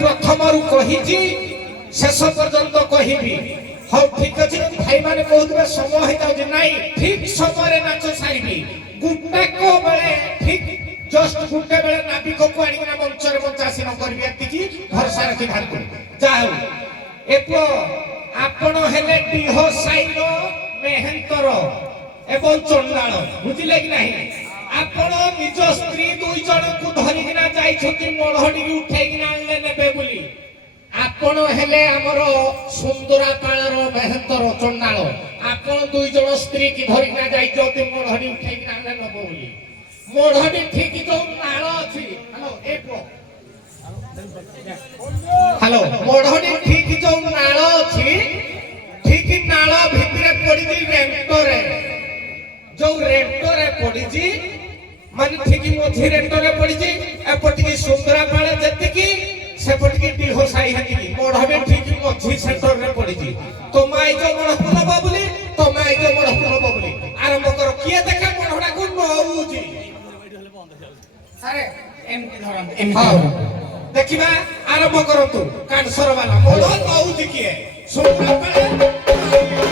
प्रथमरु कहिजी शेष पर्यंत कहिबी हौ ठीक अछि भाई माने कहउतबे समय हे जाउ जे नाही ठीक समय नाच सारिबी गुट्टा को बेले ठीक जस्ट गुट्टे बेले नाबिक को आनी ना मंच रे मंचासीन करबी एतिकी भरसा रखी धारतु जाऊ एपो आपण हेले डिहो साइनो मेहंतर एवं चंडाल बुझिले कि नाही आपण निज स्त्री दुई जण को धरि किना जाई छथि मळहडी उठाई किना आनले नेबे बोली आपण हेले हमर सुंदरा पाळर मेहंतर चंडाल आपण दुई जण स्त्री की धरि किना जाई छथि मळहडी उठाई किना आनले नबो बोली मळहडी ठीक जो नाळ अछि हेलो मळहडी ठीक जो नाळ अछि ठीक नाळ भितरे पड़ी दी रेंटरे जो रेंटरे पड़ी जी माने ठीक मझी रेंटरे पड़ी जी एपटिकी सुंदरा पाळे जतिकी सेपटिकी डिहो साई हतिकी मढबे ठीक मझी सेंटर रे पड़ी जी तो माई जो मढपुल बाबुली तो माई जो मढपुल बाबुली आरंभ करो किए देखे मढडा को नौजी अरे एमटी धरन एमटी देखिबा आरंभ करंतु कानसर वाला मढ नौजी किए सुंदरा पाळे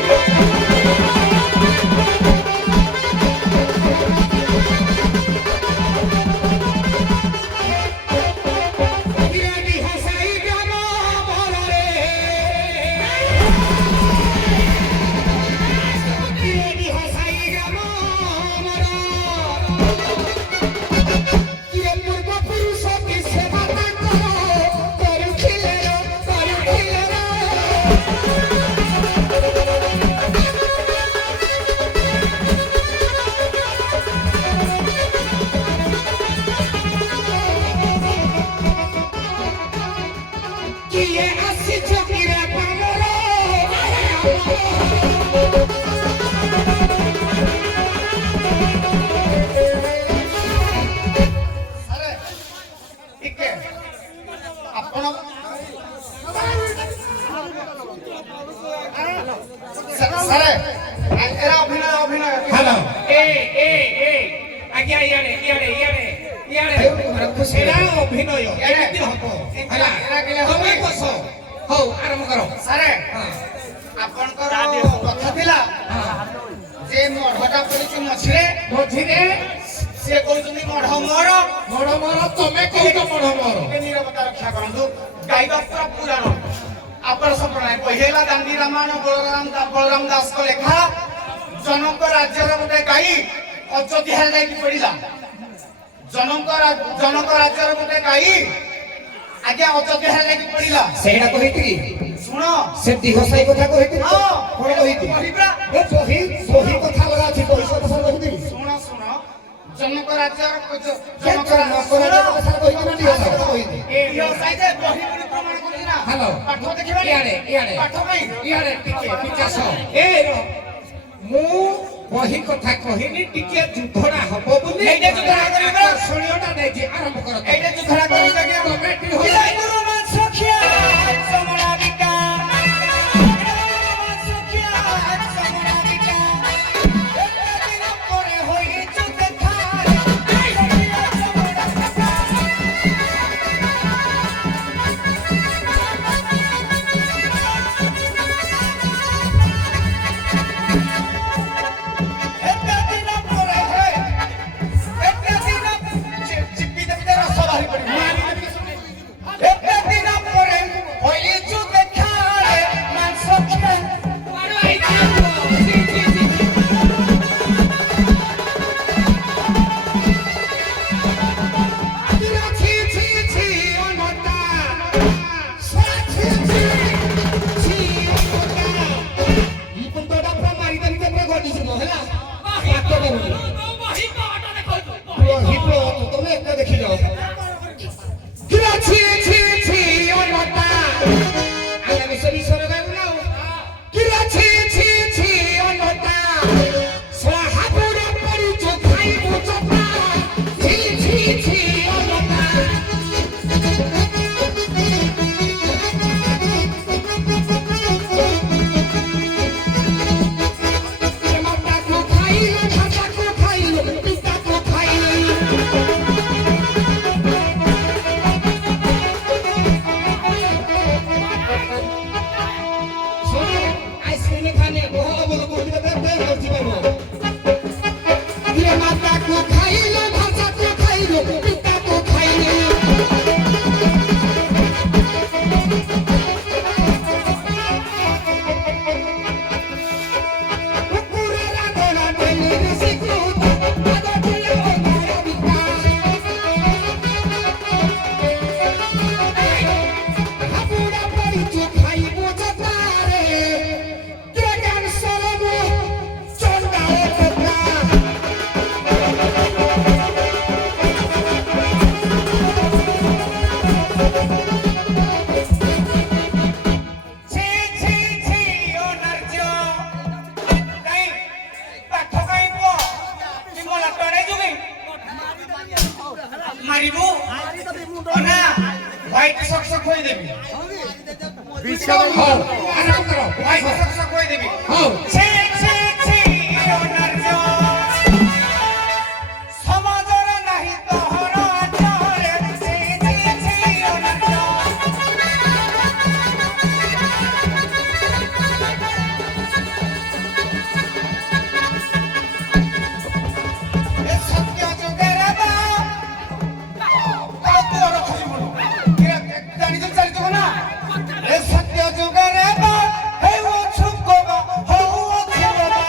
बलराम दास को लेखा जनक राज्यर गोटे गाई अयोध्या जाई पड़िला जनक राज्यर गोटे गाई आज्ञा अयोध्या जाई पड़िला सेडा कहिति सुन से दिहसाई कथा कहिति कोन कहिति ए सोही कथा लगा अछि कोई कथा कहिति सुन जनक राज्यर जनक राज्यर कथा कहिति ना दिहसाई कहिति ए दिहसाई जे बही पुरी प्रमाण करछि ना हेलो पाठ देखिबा इयाडे पाठ भाई इयाडे टिके विकास ए मु बही कथा कहिनी टिके जुधड़ा हबो बोली एटा जुधड़ा करिबा सुनियोटा नै जे आरंभ करो एटा जुधड़ा करिबा के कमेटी हो जाय गुरु मान सखिया समणा विका सखिया समणा विका एटा दिन परे होई जुध खाय सखिया समणा विका ଖୋଇ ଦେବି ବିଷୟ ହଉ ଆରମ୍ଭ କର ପଇସା ଖୋଇ ଦେବି ହଉ ଛି ଛି ଛି ଅନର୍ଜ ସମାଜର ନାହିଁ ତୋହର ଆଚରେ ଛି ଛି ଛି ଅନର୍ଜ ଏ ସତ୍ୟ ଯୁଗରେ ବା ତୋର ଖୋଜିବୁନୁ ଜାଣିଛୁ ଚାଲିଛୁ ନା ଏ ସତ୍ୟ ଯୁଗରେ ବା ହେଉଛୁ ଗୋବା ହେଉଛୁ ଗୋବା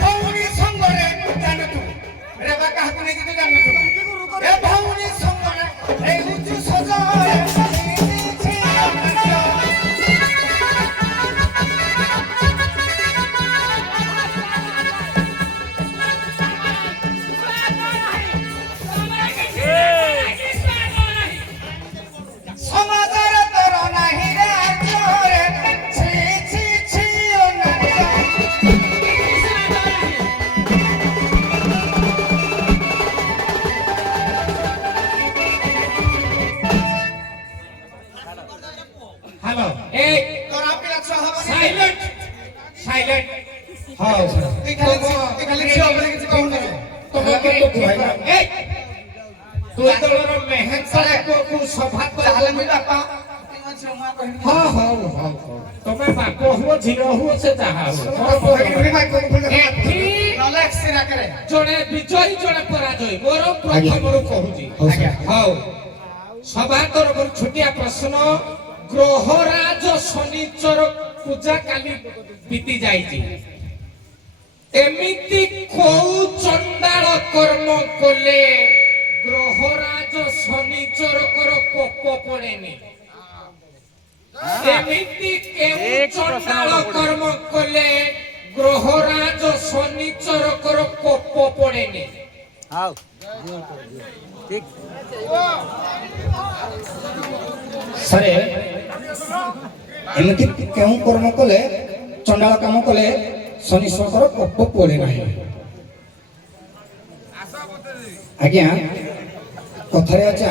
ଭଉଣୀ ସଙ୍ଗରେ ଜାଣୁଛୁ ରେ ବା କାହାକୁ ନେଇକି ତୁ ଜାଣୁଛୁ ଏ ଭଉଣୀ ସଙ୍ଗରେ ହେଉଛୁ ସଜରେ ସମାଜରେ ତୋର ନାହିଁ ରେ ଆଚରେ ଛି ଛି ଛି ଅନର୍ଜ হ্যালো এই তোরা পিলা ছুয়া হবনি সাইলেন্ট সাইলেন্ট হও তুই খালি ঝিଅ ଉପରେ କିଛି କହୁନି তোমাকে তো কইবা এই তুই দলর মেহেন্দ্র কো সভা ତାହେଲେ ମୁଁ ବାପା ଝିଅ ମୁଁ କହିବି হ্যাঁ হ্যাঁ হ্যাঁ তুমি বাপ হুও ঝিও হুও সে যাহা এଠି ନହେଲେ ଏକ୍ସିରା କରେ জনে বিজয়ী জনে পরাজয় মোর প্রথমରୁ কহুছি হও সভা তরফରୁ ছুটিয়া প্রশ্ন গ্রহরাজ শনিচর পূজা কালি বিতি যাইছি এমিতি কৌ চন্ডাল কর্ম কলে গ্রহরাজ শনিচরকর কোপ পড়েনি এমিতি কেউ চন্ডাল কর্ম কলে গ্রহরাজ শনিচরকর কোপ পড়েনি ସାରେ ଏମିତି କେଉଁ କର୍ମ କଲେ ଚଣ୍ଡାଳ କାମ କଲେ ଶନିଶ୍ୱରଙ୍କର କୋପ ପଡ଼େ ନାହିଁ ଆଜ୍ଞା କଥାରେ ଅଛି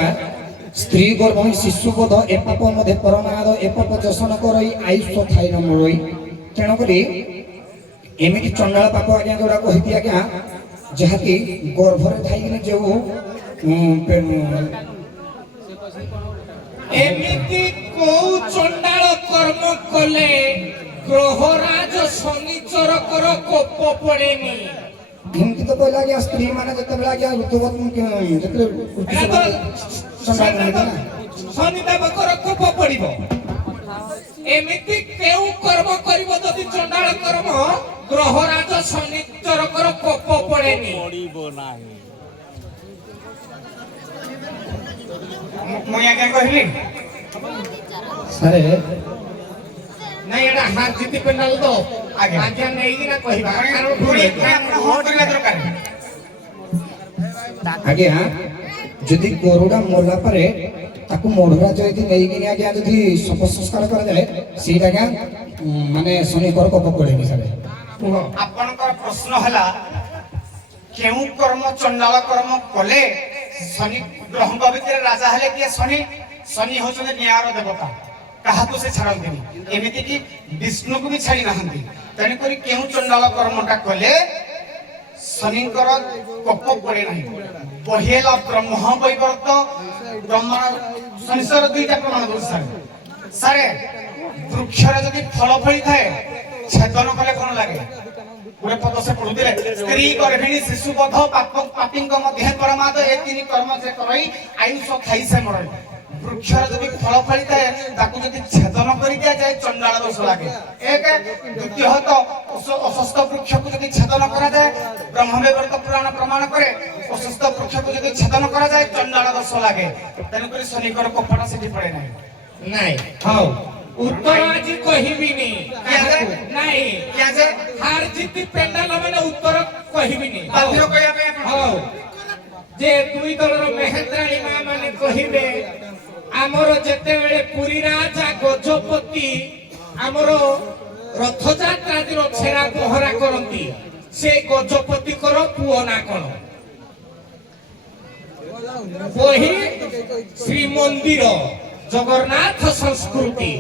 ସ୍ତ୍ରୀ ଗର୍ଭ ଶିଶୁ ବୋଧ ଏପାପ ମଧ୍ୟ ପରମାଦ ଏପାପ ଯଶନ କରଇ ଆୟୁଷ ଥାଇ ନ ମରଇ ତେଣୁକରି ଏମିତି ଚଣ୍ଡାଳ ପାପ ଆଜ୍ଞା ଯୋଉଟା କହିଛି ଆଜ୍ଞା ଯାହାକି ଗର୍ଭରେ ଥାଇକିନି ଯେଉଁ এমিতি কৌ চন্ডাল কর্ম কলে গ্রহরাজ শনিচরকর কোপ পড়েনি ଏମିତି ତ କହିଲା ଆଜ୍ଞା ସ୍ତ୍ରୀ ମାନେ ଯେତେବେଳେ ଆଜ୍ଞା ଋତୁବତ ଯେତେବେଳେ শনিদেবকর কোপ পড়িব এমিতি কেউ কর্ম করিব যদি চন্ডাল কর্ম গ্রহরাজ শনিচরকর কোপ পড়েনি ମୁଁ ଆଜ୍ଞା କହିଲି ସାରେ ନାଇଁ ଏଟା ହାତ ଜିତି ପେଣ୍ଡାଲ ତ ଆଜ୍ଞା। ଆଜ୍ଞା ନେଇକି ନା କହିବା କାରଣ ପୁଣି ଭୁଲ ଆପଣ ହଁ କରିବା ଦରକାର ଆଜ୍ଞା ଯଦି ଗରୁଡା ମଲା ପରେ ତାକୁ ମଢୁରା ଯଦି ନେଇକିନି ଆଜ୍ଞା ଯଦି ଶବ ସଂସ୍କାର କରାଯାଏ ସେଇଟା ଆଜ୍ଞା ମାନେ ଶନିଙ୍କର କୋପ ପଡେନି ସାରେ କୁହ ଆପଣଙ୍କର ପ୍ରଶ୍ନ ହେଲା କେଉଁ କର୍ମ ଚଣ୍ଡାଳ କର୍ମ କଲେ ଶନି ଗ୍ରହଙ୍କ ଭିତରେ ରାଜା ହେଲେ କିଏ ଶନି ଶନି ହଉଛନ୍ତି ନ୍ୟାୟର ଦେବତା କାହାକୁ ସେ ଛାଡ଼ନ୍ତିନି ଏମିତି କି ବିଷ୍ଣୁକୁ ବି ଛାଡ଼ି ନାହାନ୍ତି ତେଣୁକରି କେଉଁ ଚଣ୍ଡାଳ କର୍ମଟା କଲେ ଶନିଙ୍କର କୋପ ପଡେ ନାହିଁ ବହି ହେଲା ବ୍ରହ୍ମ ବୈବର୍ତ ବ୍ରହ୍ମ ଶନିଙ୍କର ଦୁଇଟା ପ୍ରମାଣ ଦଉଛି ସାରେ ବୃକ୍ଷରେ ଯଦି ଫଳ ଫଳିଥାଏ ଛେଦନ କଲେ କଣ ଲାଗେ ଗୋଟେ ପଦ ସେ ପଢୁଥିଲେ ସ୍ତ୍ରୀ ଗର୍ଭିଣୀ ଶିଶୁ ବଧ ପାପୀଙ୍କ ମଧ୍ୟ ପରମାଦ ଏ ତିନି କର୍ମ ଯେ କରଇ ଆୟୁଷ ଖାଇ ସେ ମରଇ ବୃକ୍ଷର ଯଦି ଫଳ ଫଳିଥାଏ ତାକୁ ଯଦି ଛେଦନ କରି ଦିଆଯାଏ ଚଣ୍ଡାଳ ଦୋଷ ଲାଗେ ଏକ ଦ୍ୱିତୀୟତଃ ଅସୁସ୍ଥ ବୃକ୍ଷକୁ ଯଦି ଛେଦନ କରାଯାଏ ବ୍ରହ୍ମବୈବର୍ତ ପୁରାଣ ପ୍ରମାଣ କରେ ଅସୁସ୍ଥ ବୃକ୍ଷକୁ ଯଦି ଛେଦନ କରାଯାଏ ଚଣ୍ଡାଳ ଦୋଷ ଲାଗେ ତେଣୁକରି ଶନିଙ୍କର କୋପଟା ସେଠି ପଡେ ନାହିଁ ନାଇଁ ହଉ ଉତ୍ତର ଆଜି କହିବିନି ନାଇଁ ହାର ଜିତି ପେଣ୍ଡାଲ ମାନେ ଉତ୍ତର କହିବିନି ବାଧ୍ୟ କହିବା ପାଇଁ ଆପଣ ହଉ ଯେ ଦୁଇ ଦଳର ମେହେନ୍ଦ୍ରାଣୀ ମା ମାନେ କହିବେ ଆମର ଯେତେବେଳେ ପୁରୀ ରାଜା ଗଜପତି ଆମର ରଥଯାତ୍ରା ଦିନ ଛେରା ପହରା କରନ୍ତି ସେ ଗଜପତିଙ୍କର ପୁଅ ନା କଣ? ବହି ଶ୍ରୀମନ୍ଦିର ଜଗନ୍ନାଥ ସଂସ୍କୃତି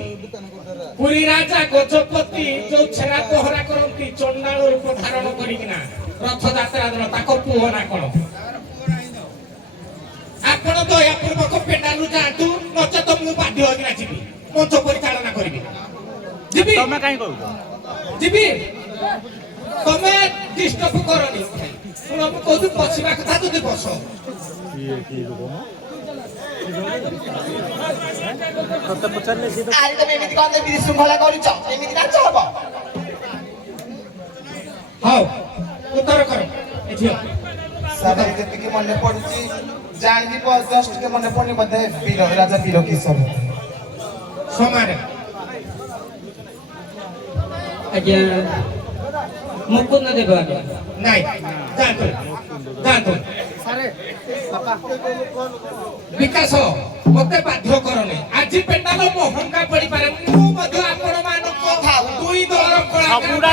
ପୁରୀ ରାଜା ଗଜପତି ଯୋଉ ଛେରା ପହରା କରନ୍ତି ଚଣ୍ଡାଳ ରୂପ ଧାରଣ କରିକିନା ରଥଯାତ୍ରା ଦିନ ତାଙ୍କ ପୁଅ ନା କଣ? ଆପଣ ଦୟାପୂର୍ବକ ପେଣ୍ଡାଲୁ ଯାଆନ୍ତୁ, ନଚେତ ମୁଁ ବାଧ୍ୟ ହୋଇକିନା ଯିବି, ମଞ୍ଚ ପରିଚାଳନା କରିବି। ଯିବି ତମେ କାହିଁ କହୁଛ? ଯିବି, ତମେ ଡିଷ୍ଟର୍ବ କରନି। ଶୁଣ, ମୁଁ କହୁଛି ବସିବା କଥା, ଯଦି ବସ। ତତେ ପଚାରିଲେ ସିଏ ତ ଆରେ ତମେ ଏମିତି କଣ ବିଶୃଙ୍ଖଳା କରୁଛ? ଏମିତି ନାଚ ହବ? ହଉ, ଉତ୍ତର କର। ଏ ଝିଅ ସାବରେ ଯେତିକି ମନେ ପଡୁଛି ଜାଣିବି, ଜଷ୍ଟ ଟିକେ ମନେ ପଡୁନି, ବୋଧେ ରାଜା ବୀର କିଶୋର। ସମାନ ଆଜ୍ଞା ମୁକୁନ୍ଦ ଦେବ ଆଜ୍ଞା। ନାଇଁ, ଯାଆନ୍ତୁ ଯାଆନ୍ତୁ। ବିକାଶ, ମତେ ବାଧ୍ୟ କରନି। ଆଜି ପେଣ୍ଡାଲ ମହଙ୍ଗା ପଡିପାରେ, ମୁଁ ମଧ୍ୟ ଆପଣ ମାନଙ୍କ 2 ଦଳର କଳାକାର